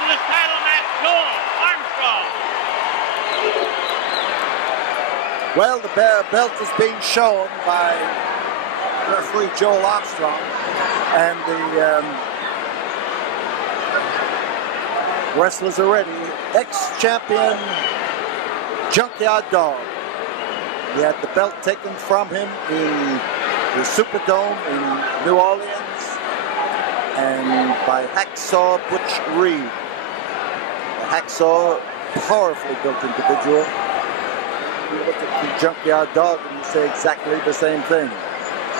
to the title match, Joel Armstrong. Well, the belt is being shown by referee Joel Armstrong, and the wrestlers are ready. Ex-champion Junkyard Dog. He had the belt taken from him in the Superdome in New Orleans, and by Hacksaw Butch Reed. The Hacksaw, powerfully built individual. You look at the Junkyard Dog and you say exactly the same thing.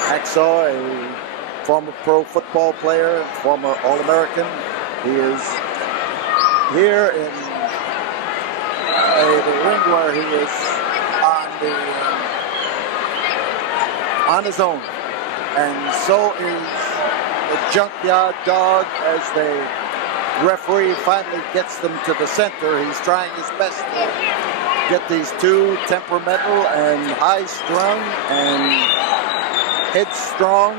Hacksaw, a former pro football player, former All-American. He is here in the ring where he is on his own. And so is the Junkyard Dog as the referee finally gets them to the center. He's trying his best to get these two temperamental and high-strung and headstrong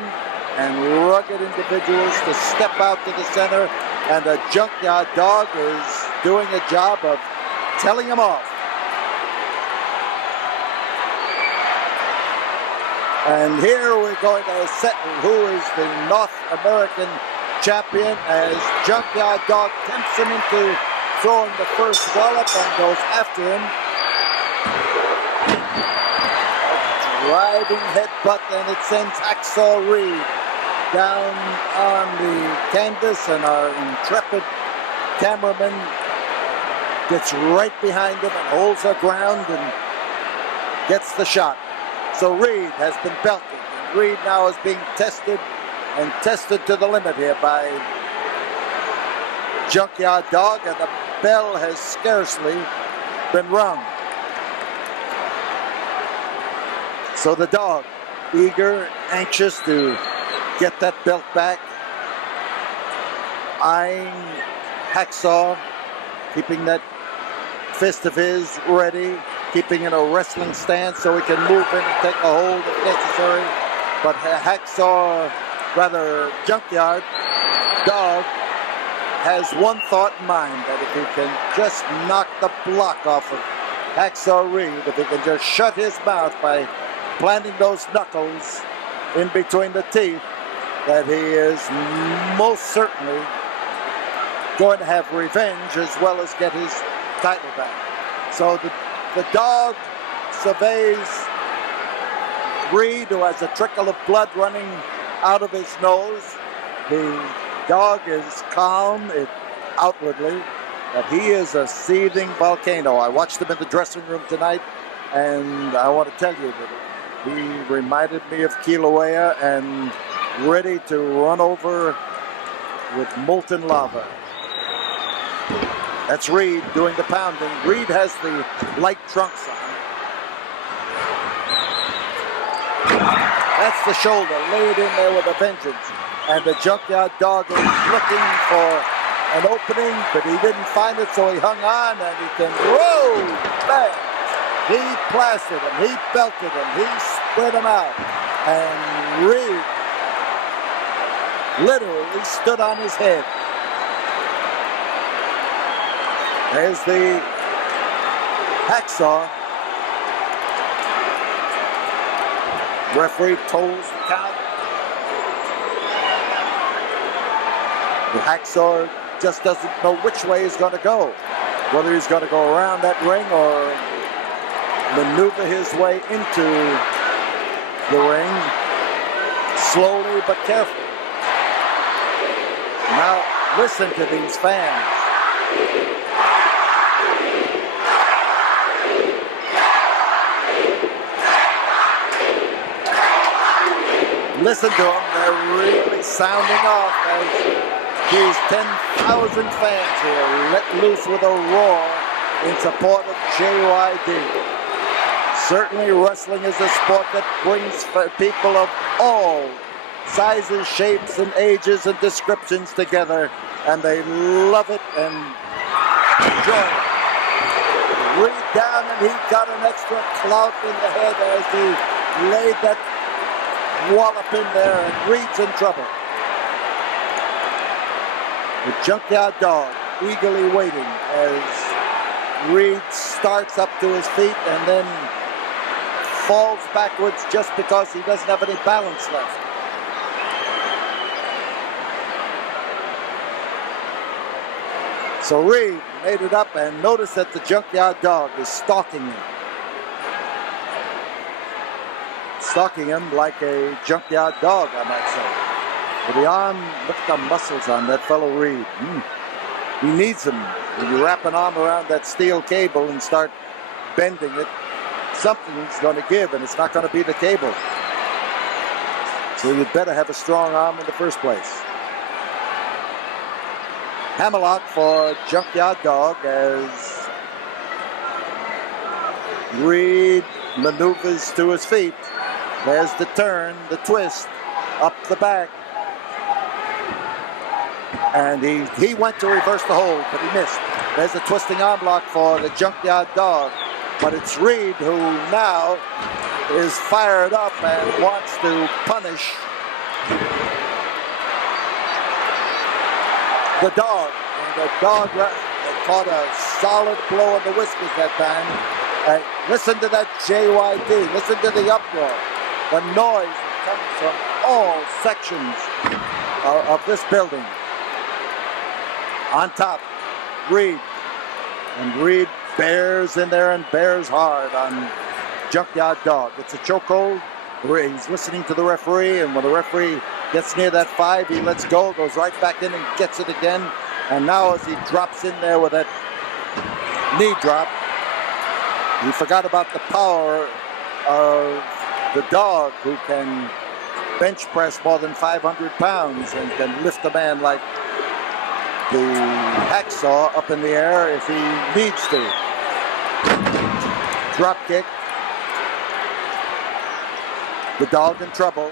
and rugged individuals to step out to the center, and the Junkyard Dog is doing a job of telling them off. And here we're going to settle who is the North American champion as Junkyard Dog tempts him into throwing the first wallop and goes after him. A driving headbutt, and it sends Hacksaw Reed down on the canvas, and our intrepid cameraman gets right behind him and holds her ground and gets the shot. So Reed has been belted, and Reed now is being tested and tested to the limit here by Junkyard Dog, and the bell has scarcely been rung. So the Dog, eager, anxious to get that belt back, eyeing Hacksaw, keeping that fist of his ready, keeping in a wrestling stance so he can move in and take a hold if necessary. But Junkyard Dog has one thought in mind, that if he can just knock the block off of Hacksaw Reed, if he can just shut his mouth by planting those knuckles in between the teeth, that he is most certainly going to have revenge as well as get his title back. So the Dog surveys Reed, who has a trickle of blood running out of his nose. The Dog is calm outwardly, but he is a seething volcano. I watched him in the dressing room tonight, and I want to tell you that he reminded me of Kilauea and ready to run over with molten lava. That's Reed doing the pounding. Reed has the light trunks on. That's the shoulder laid in there with a vengeance. And the Junkyard Dog is looking for an opening, but he didn't find it, so he hung on, and he can roll back. He plastered him, he belted him, he spread him out. And Reed literally stood on his head. There's the Hacksaw. Referee tolls the count. The Hacksaw just doesn't know which way he's going to go. Whether he's going to go around that ring or maneuver his way into the ring slowly but carefully. Now listen to these fans. Listen to them, they're really sounding off as these 10,000 fans here let loose with a roar in support of JYD. Certainly wrestling is a sport that brings people of all sizes, shapes, and ages and descriptions together, and they love it and enjoy it. Reed down, and he got an extra clout in the head as he laid that wallop in there, and Reed's in trouble. The Junkyard Dog eagerly waiting as Reed starts up to his feet and then falls backwards just because he doesn't have any balance left. So Reed made it up, and notice that the Junkyard Dog is stalking him. Stalking him like a junkyard dog, I might say. With the arm, look at the muscles on that fellow Reed. He needs them. When you wrap an arm around that steel cable and start bending it, something's going to give, and it's not going to be the cable. So you'd better have a strong arm in the first place. Hammerlock for Junkyard Dog as Reed maneuvers to his feet. There's the turn, the twist, up the back. And he went to reverse the hold, but he missed. There's the twisting arm lock for the Junkyard Dog. But it's Reed who now is fired up and wants to punish the dog. And the dog caught a solid blow in the whiskers that time. Listen to that JYD. Listen to the uproar. The noise that comes from all sections of this building. On top, Reed. And Reed bears in there and bears hard on Junkyard Dog. It's a chokehold. He's listening to the referee, and when the referee gets near that 5, he lets go, goes right back in and gets it again. And now as he drops in there with that knee drop, he forgot about the power of the dog, who can bench press more than 500 pounds and can lift a man like the hacksaw up in the air if he needs to. Drop kick. The dog in trouble.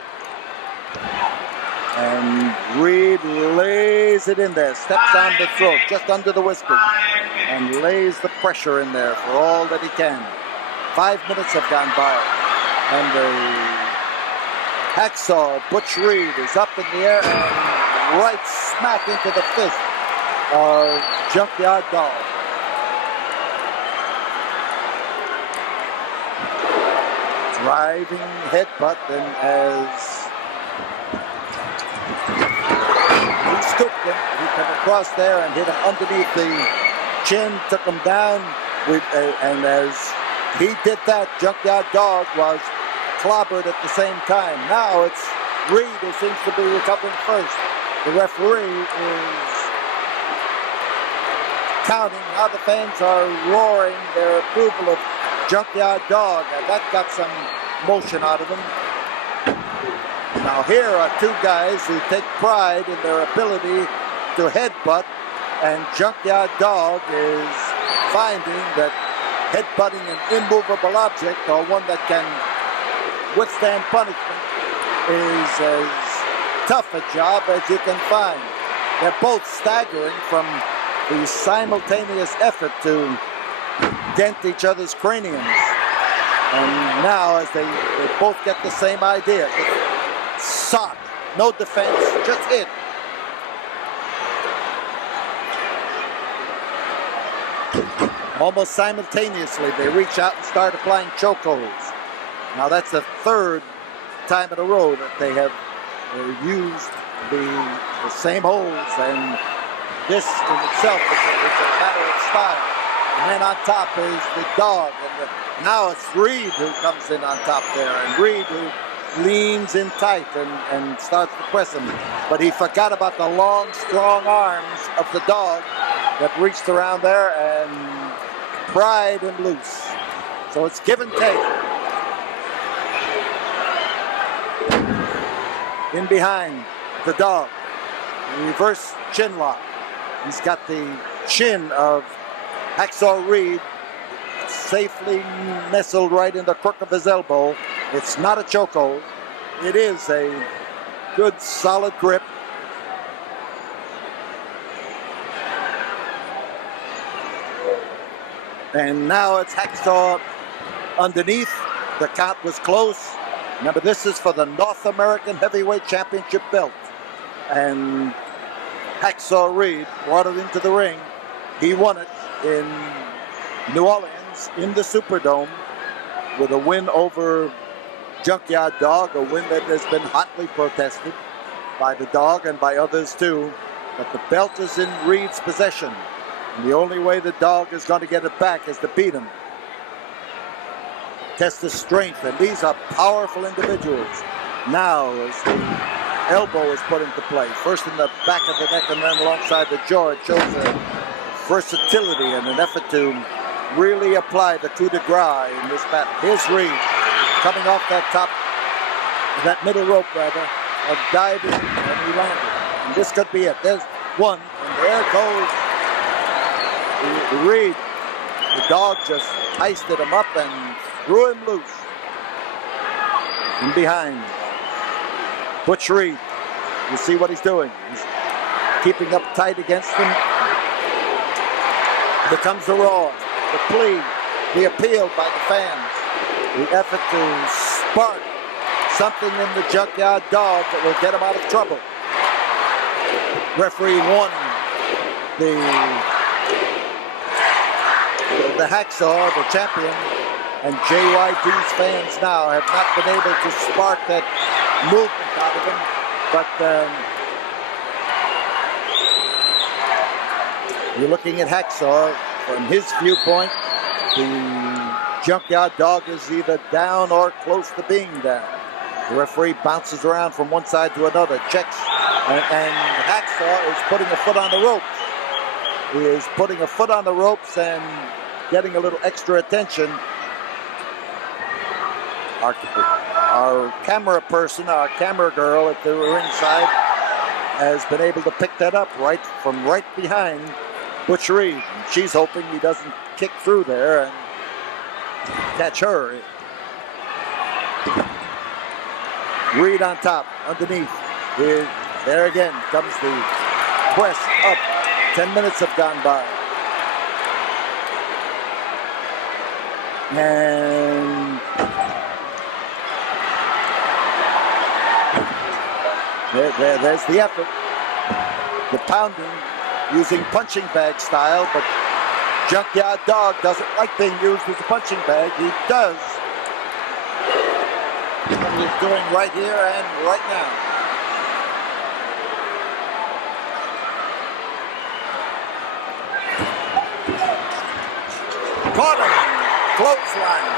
And Reed lays it in there, steps on the throat, just under the whiskers, and lays the pressure in there for all that he can. 5 minutes have gone by, and the hacksaw, Butch Reed, is up in the air and right smack into the fist of Junkyard Dog. Driving headbutt, and as he scooped him, he came across there and hit him underneath the chin, took him down, and as he did that, Junkyard Dog was clobbered at the same time. Now it's Reed who seems to be recovering first. The referee is counting. Now the fans are roaring their approval of Junkyard Dog, and that got some motion out of him. Now here are two guys who take pride in their ability to headbutt, and Junkyard Dog is finding that headbutting an immovable object, or one that can withstand punishment, is as tough a job as you can find. They're both staggering from the simultaneous effort to dent each other's craniums. And now as they both get the same idea. Sock, no defense, just hit. Almost simultaneously, they reach out and start applying chokeholds. Now that's the third time in a row that they have used the same holds, and this in itself is a matter of style. And then on top is the dog, and now it's Reed who comes in on top there, and Reed who leans in tight and starts to press him. But he forgot about the long, strong arms of the dog that reached around there and pried him loose. So it's give and take. In behind the dog, reverse chin lock. He's got the chin of Hacksaw Reed safely nestled right in the crook of his elbow. It's not a chokehold. It is a good, solid grip. And now it's Hacksaw underneath. The count was close. Remember, this is for the North American Heavyweight Championship belt. And Hacksaw Reed brought it into the ring He won it in New Orleans in the Superdome with a win over Junkyard Dog, a win that has been hotly protested by the dog and by others too. But the belt is in Reed's possession. And the only way the dog is going to get it back is to beat him. Test his strength, and these are powerful individuals. Now, as the elbow is put into play, first in the back of the neck and then alongside the jaw, it shows a versatility and an effort to really apply the coup de grace in this battle. Here's Reed coming off that middle rope rather, of diving, and he landed. And this could be it. There's one, and there goes Reed. The dog just heisted him up and threw him loose. And behind, Butch Reed. You see what he's doing. He's keeping up tight against him. Here comes the roar, the plea, the appeal by the fans, the effort to spark something in the Junkyard Dog that will get him out of trouble. Referee warning the Hacksaw, the champion, and JYD's fans now have not been able to spark that movement out of him. But you're looking at Hacksaw. From his viewpoint, the Junkyard Dog is either down or close to being down. The referee bounces around from one side to another, checks, and Hacksaw is putting a foot on the ropes. He is putting a foot on the ropes and getting a little extra attention. Our camera person, our camera girl at the ringside, has been able to pick that up right behind Butch Reed. She's hoping he doesn't kick through there and catch her. Reed on top, underneath. There again comes the press up. 10 minutes have gone by. And there's the effort. The pounding using punching bag style, but Junkyard Dog doesn't like being used as a punching bag. He does. What he's doing right here and right now. Caught him. Clothesline.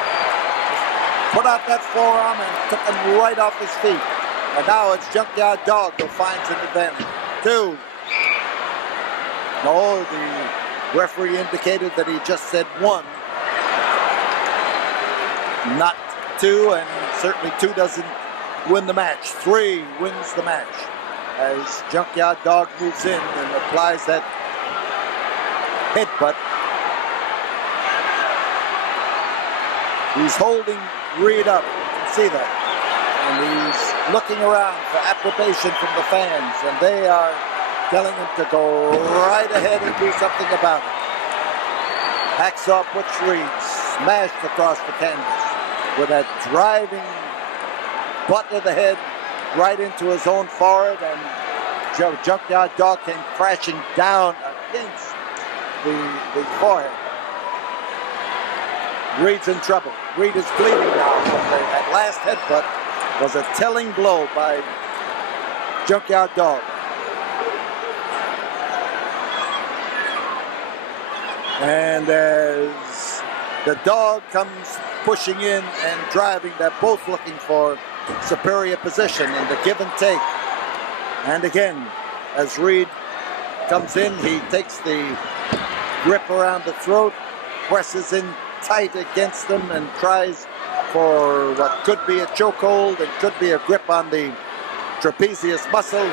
Put out that forearm and took him right off his feet. And now it's Junkyard Dog who finds an advantage. 2. No, the referee indicated that he just said 1. Not 2, and certainly 2 doesn't win the match. 3 wins the match as Junkyard Dog moves in and applies that headbutt. He's holding Reed up. You can see that. And he's looking around for approbation from the fans, and they are telling him to go right ahead and do something about it. Hacksaw Butch Reed smashed across the canvas with that driving butt of the head right into his own forehead, and Junkyard Dog came crashing down against the forehead. Reed's in trouble. Reed is bleeding now from that last headbutt. Was a telling blow by Junkyard Dog. And as the dog comes pushing in and driving, they're both looking for superior position in the give and take. And again, as Reed comes in, he takes the grip around the throat, presses in tight against them, and tries for what could be a chokehold and could be a grip on the trapezius muscle.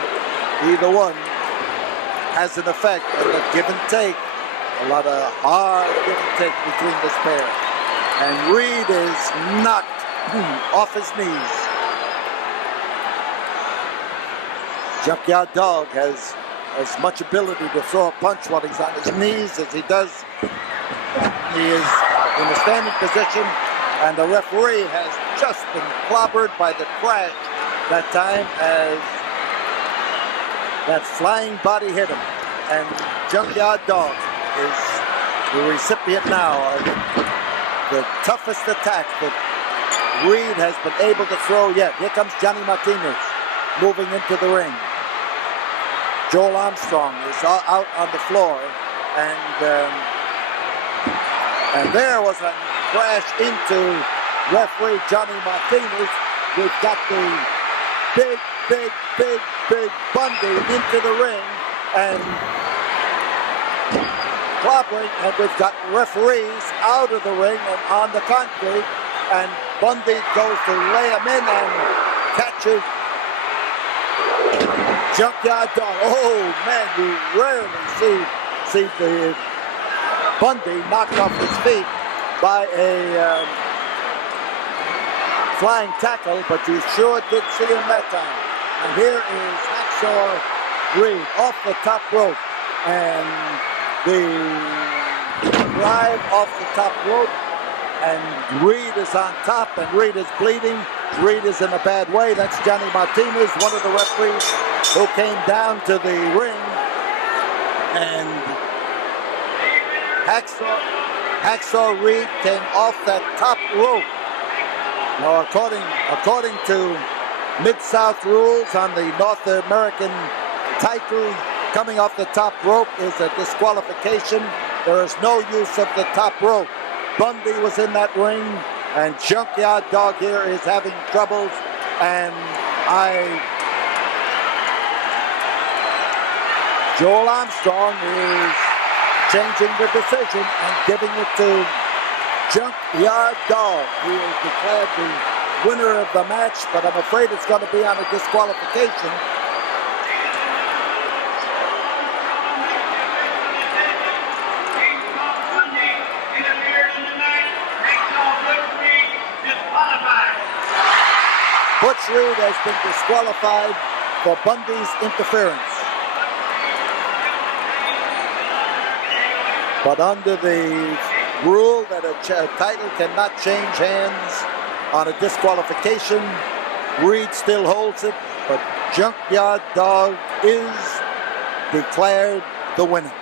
Either one has an effect on the give and take. A lot of hard give and take between this pair. And Reed is knocked off his knees. Junkyard Dog has as much ability to throw a punch while he's on his knees as he does. He is in a standing position, and the referee has just been clobbered by the crash that time as that flying body hit him. And Junkyard Dog is the recipient now of the toughest attack that Reed has been able to throw yet. Here comes Johnny Martinez moving into the ring. Joel Armstrong is out on the floor, and there was a crash into referee Johnny Martinez. We've got the big Bundy into the ring and clobbering, and we've got referees out of the ring and on the concrete, and Bundy goes to lay him in and catches Junkyard Dog. Oh man, you rarely see the Bundy knocked off his feet by a flying tackle, but you sure did see him that time. And here is Hacksaw Reed off the top rope, and the drive off the top rope, and Reed is on top, and Reed is bleeding. Reed is in a bad way. That's Johnny Martinez, one of the referees who came down to the ring, and Hacksaw Reed came off that top rope. Now, according to Mid-South rules on the North American title, coming off the top rope is a disqualification. There is no use of the top rope. Bundy was in that ring, and Junkyard Dog here is having troubles, and Joel Armstrong is changing the decision and giving it to Junkyard Dog, who is declared the winner of the match, but I'm afraid it's going to be on a disqualification. Butch Reed has been disqualified for Bundy's interference. But under the rule that a title cannot change hands on a disqualification, Reed still holds it, but Junkyard Dog is declared the winner.